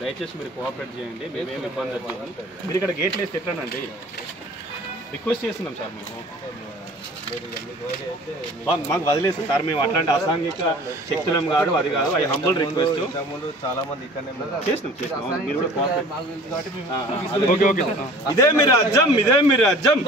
దయచేసి మీరు కోఆపరేట్ చేయండి. మేమేమి ఇబ్బంది వచ్చేది మీరు ఇక్కడ గేట్లు వేస్తే ఎట్లానండి రిక్వెస్ట్ చేస్తున్నాం సార్. మాకు వదిలేసి సార్ మేము అట్లాంటి అసాంఘిక శక్తులం కాదు, అది కాదు. అది హంబుల్ రిక్వెస్ట్. చాలా మంది చేసినాం మీరు కూడా కోఆపరేట్. ఓకే. ఇదే మీ రాజ్యం, ఇదే మీ రాజ్యం.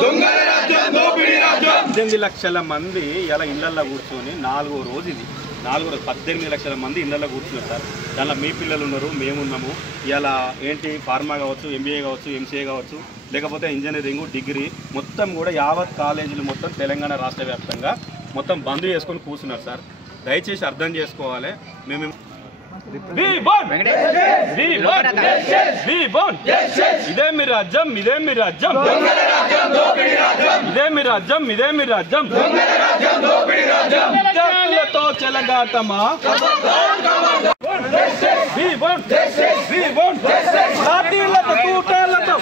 18 లక్షల మంది ఇలా ఇళ్లల్లో కూర్చొని 4వ రోజు ఇది 18 లక్షల మంది ఇళ్లలో కూర్చున్నారు సార్. దానిలో మీ పిల్లలు ఉన్నారు, మేమున్నాము. ఇలా ఏంటి ఫార్మా కావచ్చు, ఎంబీఏ కావచ్చు, ఎంసీఏ కావచ్చు, లేకపోతే ఇంజనీరింగ్, డిగ్రీ మొత్తం కూడా యావత్ కాలేజీలు మొత్తం తెలంగాణ రాష్ట్ర వ్యాప్తంగా మొత్తం బంద్ చేసుకొని కూర్చున్నారు సార్. దయచేసి అర్థం చేసుకోవాలి. మేము ఇదే మీ రాజ్యం, ఇదే మీ రాజ్యం, ఇదే మీ రాజ్యం, ఇదే మీ రాజ్యం. విద్యార్థులతో చెలగాటమా, లాఠీలతో తూటాలతో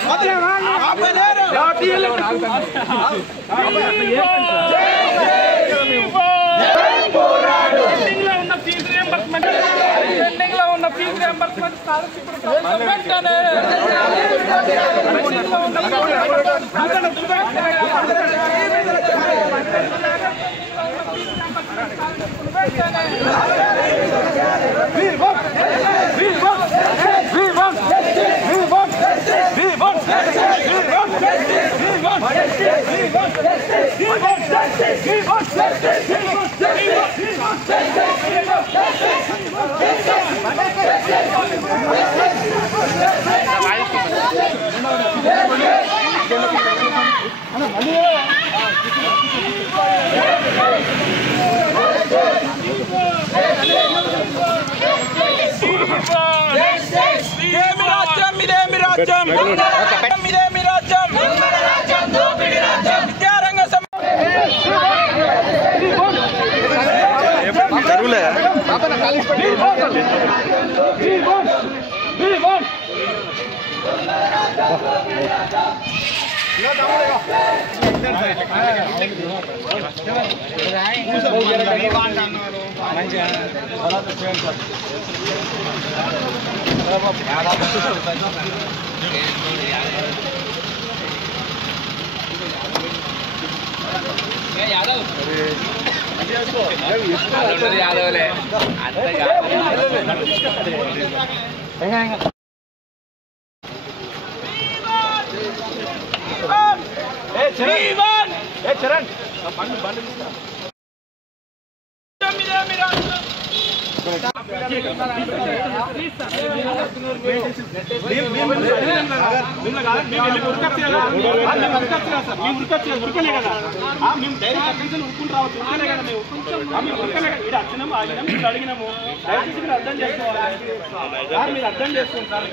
చరణ్ అర్థం చేసుకోండి.